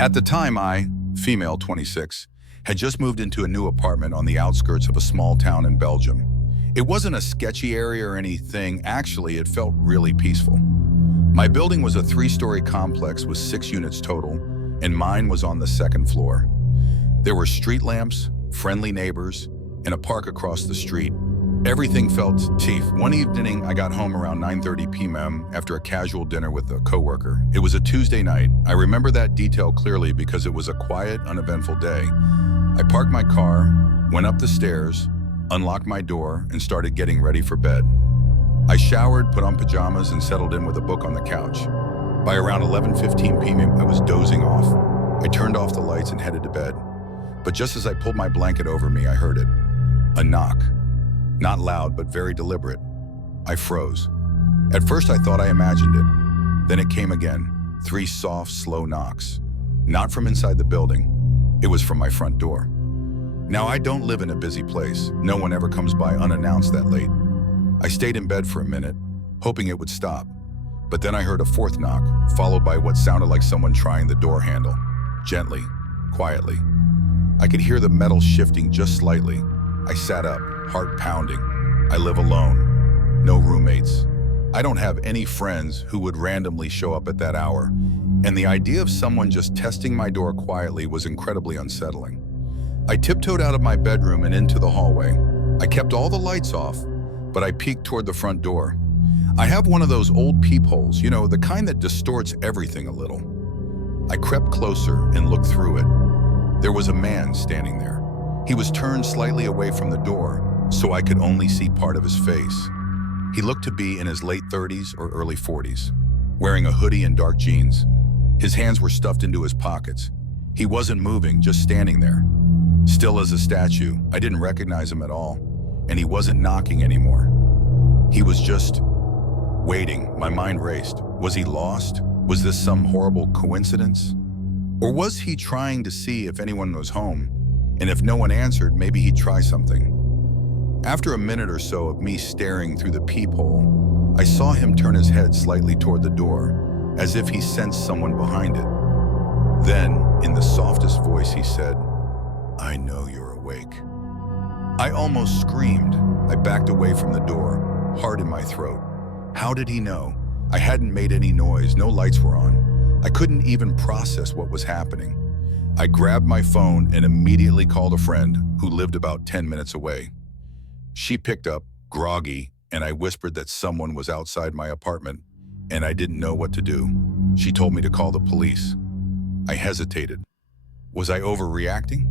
At the time, I, female 26, had just moved into a new apartment on the outskirts of a small town in Belgium. It wasn't a sketchy area or anything. Actually, it felt really peaceful. My building was a 3-story complex with 6 units total, and mine was on the 2nd floor. There were street lamps, friendly neighbors, and a park across the street. Everything felt safe. One evening, I got home around 9:30 p.m. after a casual dinner with a coworker. It was a Tuesday night. I remember that detail clearly because it was a quiet, uneventful day. I parked my car, went up the stairs, unlocked my door, and started getting ready for bed. I showered, put on pajamas, and settled in with a book on the couch. By around 11:15 p.m., I was dozing off. I turned off the lights and headed to bed. But just as I pulled my blanket over me, I heard it. A knock. Not loud, but very deliberate. I froze. At first, I thought I imagined it. Then it came again. 3 soft, slow knocks. Not from inside the building. It was from my front door. Now, I don't live in a busy place. No one ever comes by unannounced that late. I stayed in bed for a minute, hoping it would stop. But then I heard a 4th knock, followed by what sounded like someone trying the door handle. Gently, quietly. I could hear the metal shifting just slightly. I sat up, heart pounding. I live alone. No roommates. I don't have any friends who would randomly show up at that hour. And the idea of someone just testing my door quietly was incredibly unsettling. I tiptoed out of my bedroom and into the hallway. I kept all the lights off, but I peeked toward the front door. I have one of those old peepholes, you know, the kind that distorts everything a little. I crept closer and looked through it. There was a man standing there. He was turned slightly away from the door, so I could only see part of his face. He looked to be in his late 30s or early 40s, wearing a hoodie and dark jeans. His hands were stuffed into his pockets. He wasn't moving, just standing there. Still as a statue. I didn't recognize him at all, and he wasn't knocking anymore. He was just waiting. My mind raced. Was he lost? Was this some horrible coincidence? Or was he trying to see if anyone was home? And if no one answered, maybe he'd try something. After a minute or so of me staring through the peephole, I saw him turn his head slightly toward the door, as if he sensed someone behind it. Then, in the softest voice, he said, "I know you're awake." I almost screamed. I backed away from the door, heart in my throat. How did he know? I hadn't made any noise, no lights were on. I couldn't even process what was happening. I grabbed my phone and immediately called a friend who lived about 10 minutes away. She picked up, groggy, and I whispered that someone was outside my apartment and I didn't know what to do. She told me to call the police. I hesitated. Was I overreacting?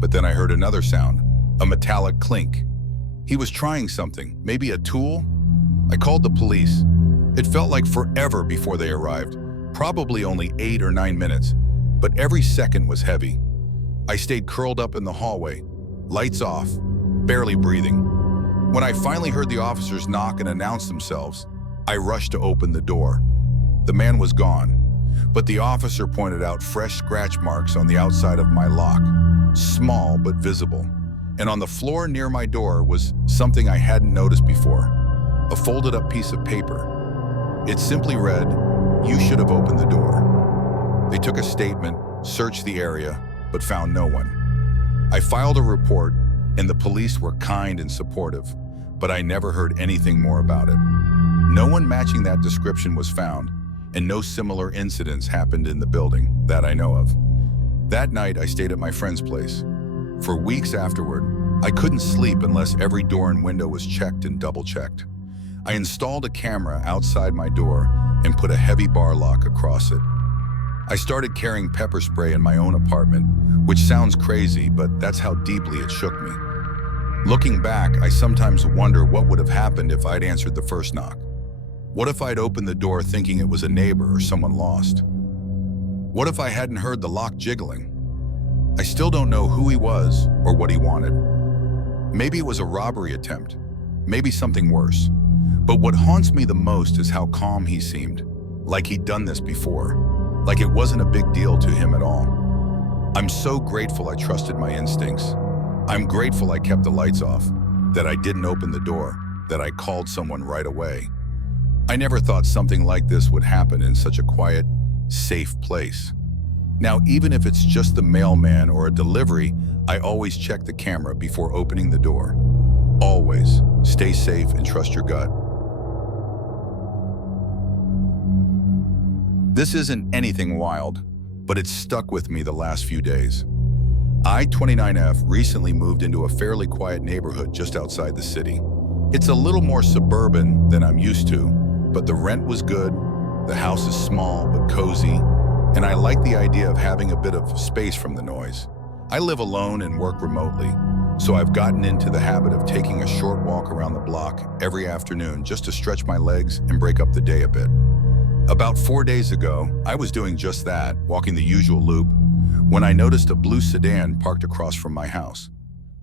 But then I heard another sound, a metallic clink. He was trying something, maybe a tool? I called the police. It felt like forever before they arrived, probably only 8 or 9 minutes. But every second was heavy. I stayed curled up in the hallway, lights off, barely breathing. When I finally heard the officers knock and announce themselves, I rushed to open the door. The man was gone, but the officer pointed out fresh scratch marks on the outside of my lock, small but visible. And on the floor near my door was something I hadn't noticed before, a folded up piece of paper. It simply read, "You should have opened the door." They took a statement, searched the area, but found no one. I filed a report, and the police were kind and supportive, but I never heard anything more about it. No one matching that description was found, and no similar incidents happened in the building that I know of. That night, I stayed at my friend's place. For weeks afterward, I couldn't sleep unless every door and window was checked and double-checked. I installed a camera outside my door and put a heavy bar lock across it. I started carrying pepper spray in my own apartment, which sounds crazy, but that's how deeply it shook me. Looking back, I sometimes wonder what would have happened if I'd answered the first knock. What if I'd opened the door thinking it was a neighbor or someone lost? What if I hadn't heard the lock jiggling? I still don't know who he was or what he wanted. Maybe it was a robbery attempt, maybe something worse. But what haunts me the most is how calm he seemed, like he'd done this before. Like it wasn't a big deal to him at all. I'm so grateful I trusted my instincts. I'm grateful I kept the lights off, that I didn't open the door, that I called someone right away. I never thought something like this would happen in such a quiet, safe place. Now, even if it's just the mailman or a delivery, I always check the camera before opening the door. Always. Stay safe and trust your gut. This isn't anything wild, but it's stuck with me the last few days. I-29F recently moved into a fairly quiet neighborhood just outside the city. It's a little more suburban than I'm used to, but the rent was good, the house is small but cozy, and I like the idea of having a bit of space from the noise. I live alone and work remotely, so I've gotten into the habit of taking a short walk around the block every afternoon just to stretch my legs and break up the day a bit. About 4 days ago, I was doing just that, walking the usual loop, when I noticed a blue sedan parked across from my house.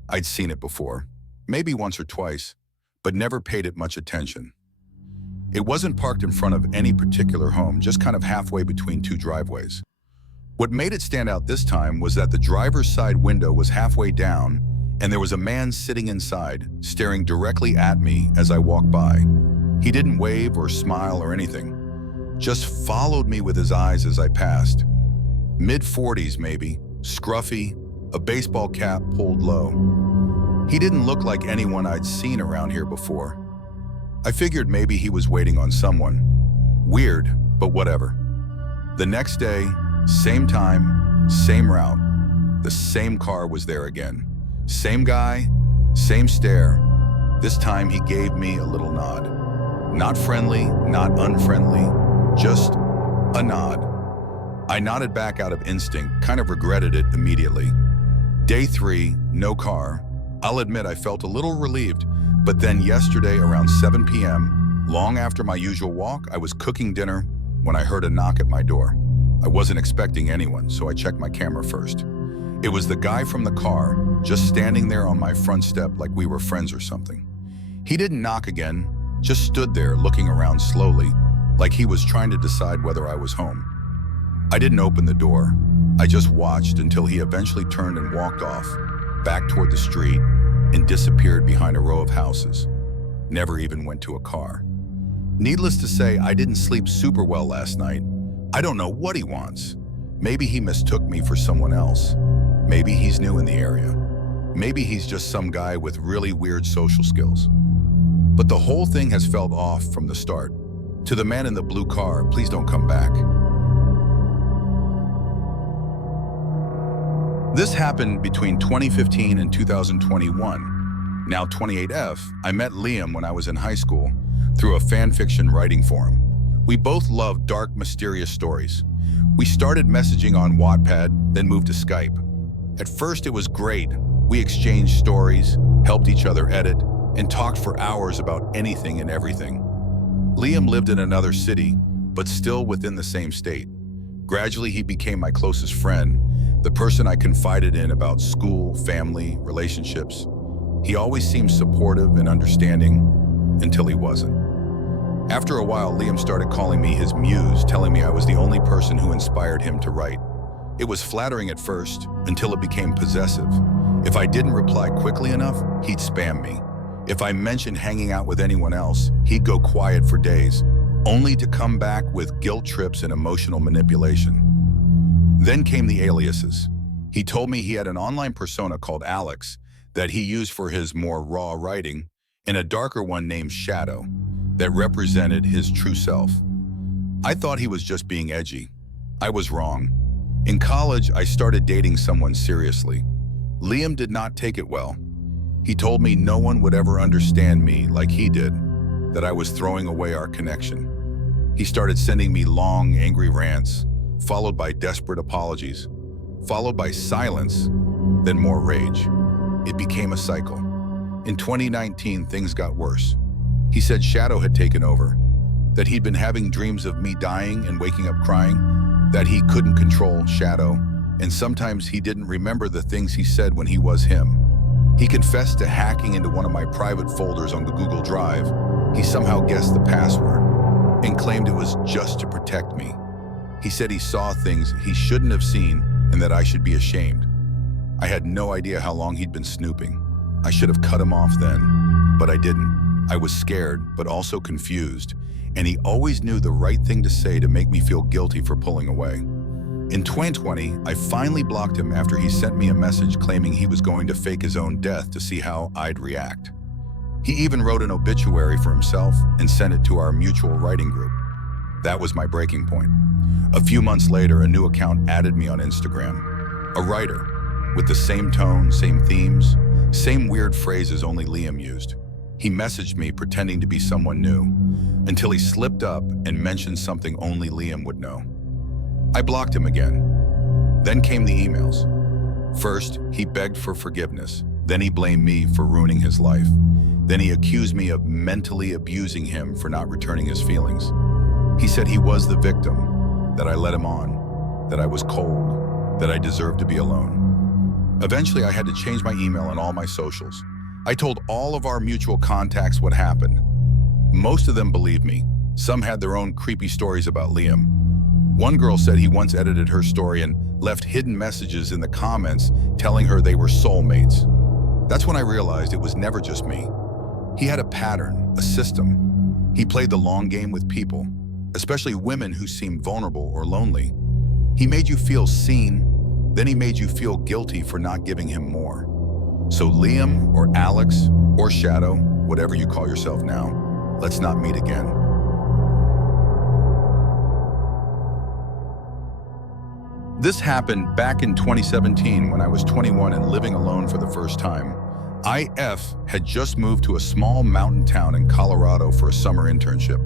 I'd seen it before, maybe once or twice, but never paid it much attention. It wasn't parked in front of any particular home, just kind of halfway between two driveways. What made it stand out this time was that the driver's side window was halfway down, and there was a man sitting inside, staring directly at me as I walked by. He didn't wave or smile or anything, just followed me with his eyes as I passed. Mid-40s maybe, scruffy, a baseball cap pulled low. He didn't look like anyone I'd seen around here before. I figured maybe he was waiting on someone. Weird, but whatever. The next day, same time, same route. The same car was there again. Same guy, same stare. This time he gave me a little nod. Not friendly, not unfriendly, just a nod. I nodded back out of instinct, kind of regretted it immediately. Day 3, no car. I'll admit I felt a little relieved, but then yesterday around 7 p.m., long after my usual walk, I was cooking dinner when I heard a knock at my door. I wasn't expecting anyone, so I checked my camera first. It was the guy from the car, just standing there on my front step like we were friends or something. He didn't knock again, just stood there looking around slowly, like he was trying to decide whether I was home. I didn't open the door. I just watched until he eventually turned and walked off, back toward the street, and disappeared behind a row of houses. Never even went to a car. Needless to say, I didn't sleep super well last night. I don't know what he wants. Maybe he mistook me for someone else. Maybe he's new in the area. Maybe he's just some guy with really weird social skills. But the whole thing has felt off from the start. To the man in the blue car, please don't come back. This happened between 2015 and 2021. Now 28F, I met Liam when I was in high school through a fan fiction writing forum. We both loved dark, mysterious stories. We started messaging on Wattpad, then moved to Skype. At first it was great. We exchanged stories, helped each other edit, and talked for hours about anything and everything. Liam lived in another city, but still within the same state. Gradually he became my closest friend, the person I confided in about school, family, relationships. He always seemed supportive and understanding until he wasn't. After a while, Liam started calling me his muse, telling me I was the only person who inspired him to write. It was flattering at first, until it became possessive. If I didn't reply quickly enough, he'd spam me. If I mentioned hanging out with anyone else, he'd go quiet for days, only to come back with guilt trips and emotional manipulation. Then came the aliases. He told me he had an online persona called Alex that he used for his more raw writing, and a darker one named Shadow that represented his true self. I thought he was just being edgy. I was wrong. In college, I started dating someone seriously. Liam did not take it well. He told me no one would ever understand me like he did, that I was throwing away our connection. He started sending me long, angry rants, followed by desperate apologies, followed by silence, then more rage. It became a cycle. In 2019, things got worse. He said Shadow had taken over, that he'd been having dreams of me dying and waking up crying, that he couldn't control Shadow, and sometimes he didn't remember the things he said when he was him. He confessed to hacking into one of my private folders on the Google Drive. He somehow guessed the password and claimed it was just to protect me. He said he saw things he shouldn't have seen and that I should be ashamed. I had no idea how long he'd been snooping. I should have cut him off then, but I didn't. I was scared, but also confused, and he always knew the right thing to say to make me feel guilty for pulling away. In 2020, I finally blocked him after he sent me a message claiming he was going to fake his own death to see how I'd react. He even wrote an obituary for himself and sent it to our mutual writing group. That was my breaking point. A few months later, a new account added me on Instagram. A writer, with the same tone, same themes, same weird phrases only Liam used. He messaged me pretending to be someone new, until he slipped up and mentioned something only Liam would know. I blocked him again. Then came the emails. First, he begged for forgiveness. Then he blamed me for ruining his life. Then he accused me of mentally abusing him for not returning his feelings. He said he was the victim, that I let him on, that I was cold, that I deserved to be alone. Eventually, I had to change my email and all my socials. I told all of our mutual contacts what happened. Most of them believed me. Some had their own creepy stories about Liam. One girl said he once edited her story and left hidden messages in the comments telling her they were soulmates. That's when I realized it was never just me. He had a pattern, a system. He played the long game with people, especially women who seemed vulnerable or lonely. He made you feel seen, then he made you feel guilty for not giving him more. So Liam or Alex or Shadow, whatever you call yourself now, let's not meet again. This happened back in 2017 when I was 21 and living alone for the first time. IF had just moved to a small mountain town in Colorado for a summer internship.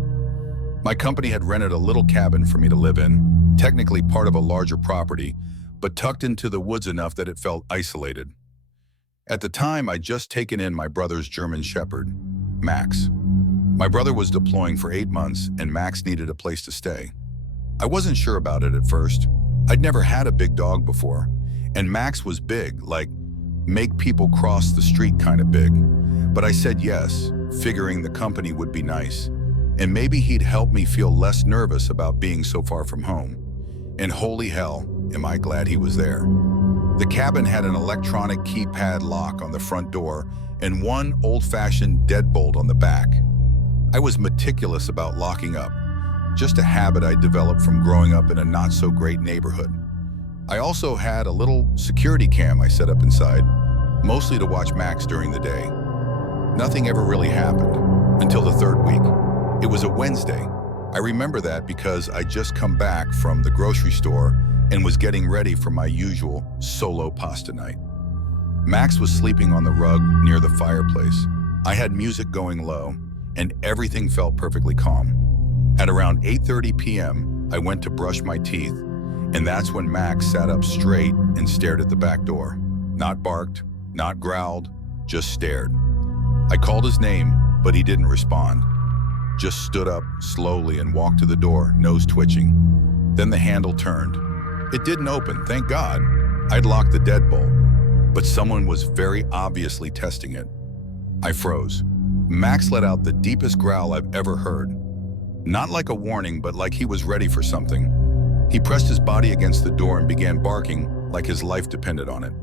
My company had rented a little cabin for me to live in, technically part of a larger property, but tucked into the woods enough that it felt isolated. At the time, I'd just taken in my brother's German Shepherd, Max. My brother was deploying for 8 months and Max needed a place to stay. I wasn't sure about it at first. I'd never had a big dog before, and Max was big, like make people cross the street kind of big. But I said yes, figuring the company would be nice, and maybe he'd help me feel less nervous about being so far from home. And holy hell, am I glad he was there. The cabin had an electronic keypad lock on the front door and one old-fashioned deadbolt on the back. I was meticulous about locking up, just a habit I developed from growing up in a not-so-great neighborhood. I also had a little security cam I set up inside, mostly to watch Max during the day. Nothing ever really happened until the third week. It was a Wednesday. I remember that because I'd just come back from the grocery store and was getting ready for my usual solo pasta night. Max was sleeping on the rug near the fireplace. I had music going low, and everything felt perfectly calm. At around 8:30 p.m., I went to brush my teeth, and that's when Max sat up straight and stared at the back door. Not barked, not growled, just stared. I called his name, but he didn't respond. Just stood up slowly and walked to the door, nose twitching. Then the handle turned. It didn't open, thank God. I'd locked the deadbolt, but someone was very obviously testing it. I froze. Max let out the deepest growl I've ever heard. Not like a warning, but like he was ready for something. He pressed his body against the door and began barking like his life depended on it.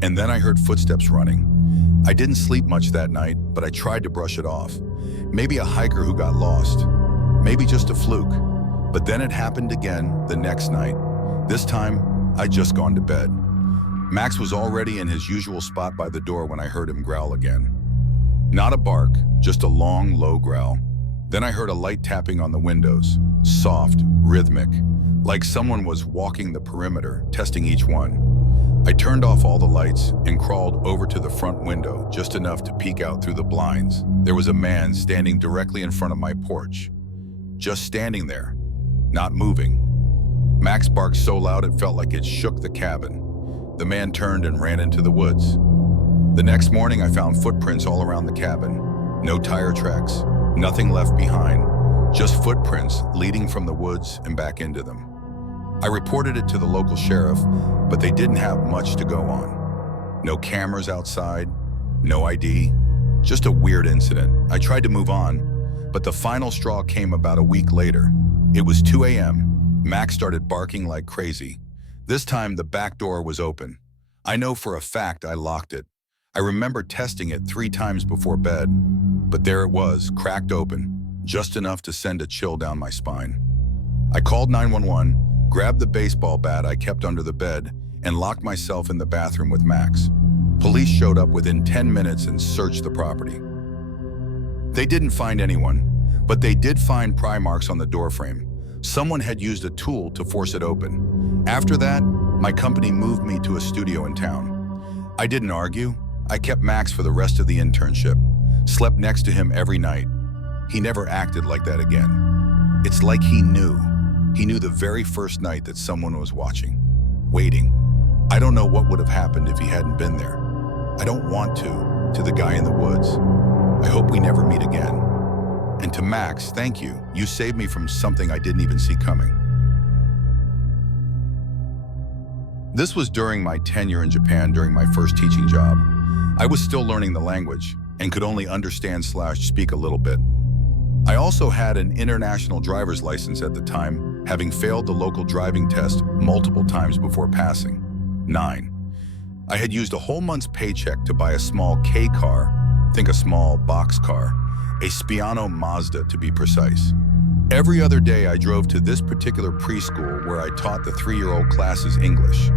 And then I heard footsteps running. I didn't sleep much that night, but I tried to brush it off. Maybe a hiker who got lost. Maybe just a fluke. But then it happened again the next night. This time, I'd just gone to bed. Max was already in his usual spot by the door when I heard him growl again. Not a bark, just a long, low growl. Then I heard a light tapping on the windows, soft, rhythmic, like someone was walking the perimeter, testing each one. I turned off all the lights and crawled over to the front window, just enough to peek out through the blinds. There was a man standing directly in front of my porch. Just standing there, not moving. Max barked so loud it felt like it shook the cabin. The man turned and ran into the woods. The next morning I found footprints all around the cabin. No tire tracks, nothing left behind, just footprints leading from the woods and back into them. I reported it to the local sheriff, but they didn't have much to go on. No cameras outside, no ID, just a weird incident. I tried to move on, but the final straw came about a week later. It was 2 a.m. Max started barking like crazy. This time the back door was open. I know for a fact I locked it. I remember testing it 3 times before bed, but there it was, cracked open, just enough to send a chill down my spine. I called 911, grabbed the baseball bat I kept under the bed, and locked myself in the bathroom with Max. Police showed up within 10 minutes and searched the property. They didn't find anyone, but they did find pry marks on the doorframe. Someone had used a tool to force it open. After that, my company moved me to a studio in town. I didn't argue. I kept Max for the rest of the internship, slept next to him every night. He never acted like that again. It's like he knew. He knew the very first night that someone was watching, waiting. I don't know what would have happened if he hadn't been there. I don't want to the guy in the woods. I hope we never meet again. And to Max, thank you. You saved me from something I didn't even see coming. This was during my tenure in Japan during my first teaching job. I was still learning the language and could only understand/speak a little bit. I also had an international driver's license at the time, having failed the local driving test multiple times before passing. 9. I had used a whole month's paycheck to buy a small K car, think a small box car, a Spiano Mazda to be precise. Every other day I drove to this particular preschool where I taught the 3-year-old classes English.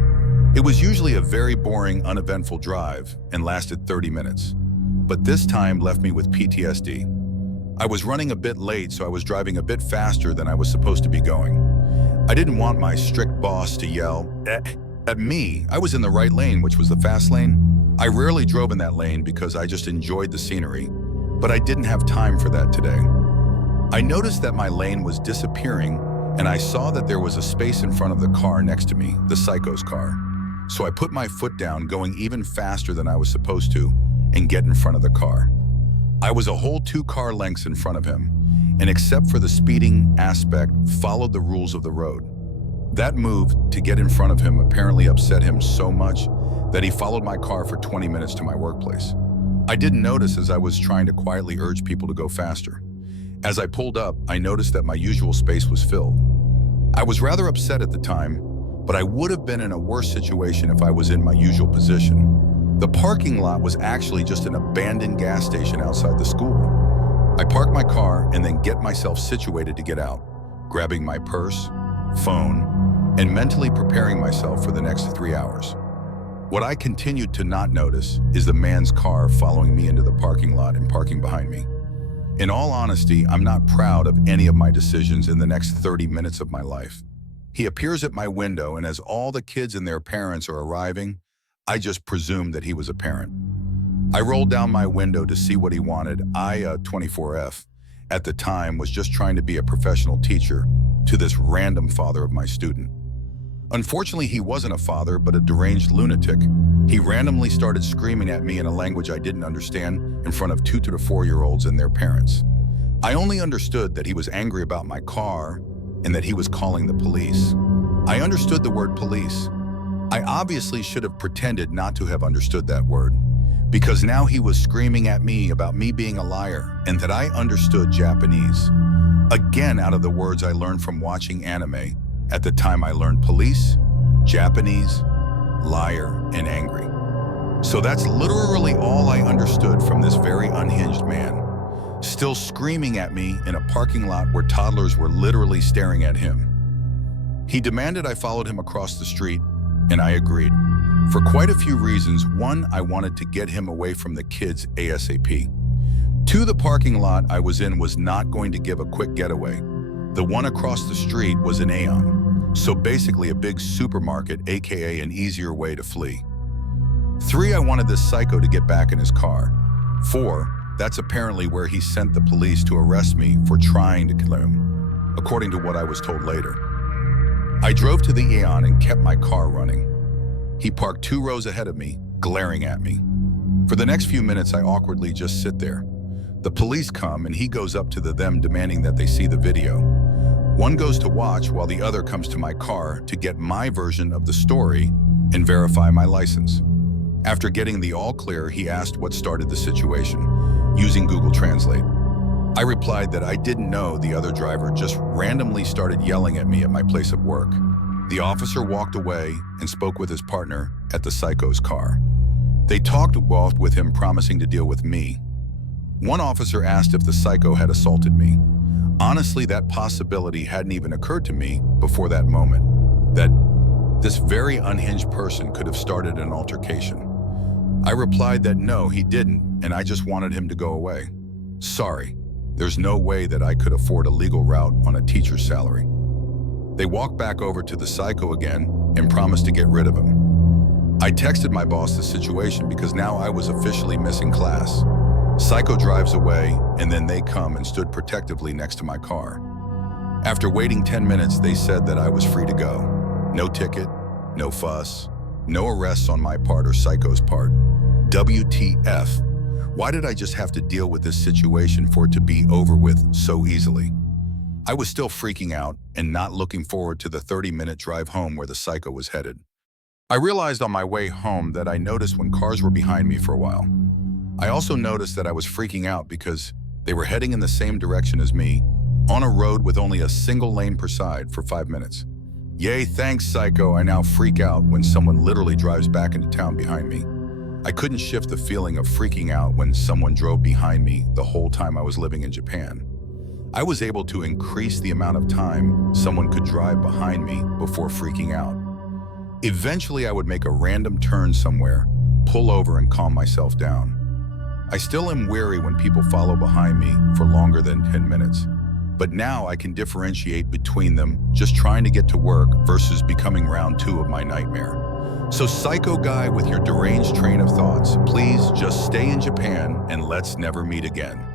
It was usually a very boring, uneventful drive and lasted 30 minutes. But this time left me with PTSD. I was running a bit late, so I was driving a bit faster than I was supposed to be going. I didn't want my strict boss to yell at me. I was in the right lane, which was the fast lane. I rarely drove in that lane because I just enjoyed the scenery, but I didn't have time for that today. I noticed that my lane was disappearing, and I saw that there was a space in front of the car next to me, the psycho's car. So I put my foot down, going even faster than I was supposed to, and get in front of the car. I was a whole 2 car lengths in front of him, and except for the speeding aspect, followed the rules of the road. That move to get in front of him apparently upset him so much that he followed my car for 20 minutes to my workplace. I didn't notice as I was trying to quietly urge people to go faster. As I pulled up, I noticed that my usual space was filled. I was rather upset at the time, but I would have been in a worse situation if I was in my usual position. The parking lot was actually just an abandoned gas station outside the school. I parked my car and then get myself situated to get out, grabbing my purse, phone, and mentally preparing myself for the next 3 hours. What I continued to not notice is the man's car following me into the parking lot and parking behind me. In all honesty, I'm not proud of any of my decisions in the next 30 minutes of my life. He appears at my window, and as all the kids and their parents are arriving, I just presumed that he was a parent. I rolled down my window to see what he wanted. I, 24F, at the time was just trying to be a professional teacher to this random father of my student. Unfortunately, he wasn't a father, but a deranged lunatic. He randomly started screaming at me in a language I didn't understand in front of 2 to 4-year-olds and their parents. I only understood that he was angry about my car and that he was calling the police. I understood the word police. I obviously should have pretended not to have understood that word, because now he was screaming at me about me being a liar and that I understood Japanese. Again, out of the words I learned from watching anime, at the time I learned police, Japanese, liar, and angry. So that's literally all I understood from this very unhinged man, still screaming at me in a parking lot where toddlers were literally staring at him. He demanded I followed him across the street, and I agreed. For quite a few reasons. 1, I wanted to get him away from the kids ASAP. 2, the parking lot I was in was not going to give a quick getaway. The one across the street was an Aeon, so basically a big supermarket, aka an easier way to flee. 3, I wanted this psycho to get back in his car. 4, that's apparently where he sent the police to arrest me for trying to kill him, according to what I was told later. I drove to the Aeon and kept my car running. He parked 2 rows ahead of me, glaring at me. For the next few minutes, I awkwardly just sit there. The police come and he goes up to them demanding that they see the video. One goes to watch while the other comes to my car to get my version of the story and verify my license. After getting the all clear, he asked what started the situation, using Google Translate. I replied that I didn't know the other driver just randomly started yelling at me at my place of work. The officer walked away and spoke with his partner at the psycho's car. They talked with him, promising to deal with me. One officer asked if the psycho had assaulted me. Honestly, that possibility hadn't even occurred to me before that moment. that this very unhinged person could have started an altercation. I replied that no, he didn't, and I just wanted him to go away. Sorry, there's no way that I could afford a legal route on a teacher's salary. They walked back over to the psycho again and promised to get rid of him. I texted my boss the situation because now I was officially missing class. Psycho drives away, and then they come and stood protectively next to my car. After waiting 10 minutes, they said that I was free to go. No ticket, no fuss, no arrests on my part or Psycho's part. WTF. Why did I just have to deal with this situation for it to be over with so easily? I was still freaking out and not looking forward to the 30-minute drive home where the Psycho was headed. I realized on my way home that I noticed when cars were behind me for a while. I also noticed that I was freaking out because they were heading in the same direction as me, on a road with only a single lane per side for 5 minutes. Yay, thanks, Psycho. I now freak out when someone literally drives back into town behind me. I couldn't shift the feeling of freaking out when someone drove behind me the whole time I was living in Japan. I was able to increase the amount of time someone could drive behind me before freaking out. Eventually, I would make a random turn somewhere, pull over and calm myself down. I still am wary when people follow behind me for longer than 10 minutes. But now I can differentiate between them just trying to get to work versus becoming round 2 of my nightmare. So Psycho guy with your deranged train of thoughts, please just stay in Japan and let's never meet again.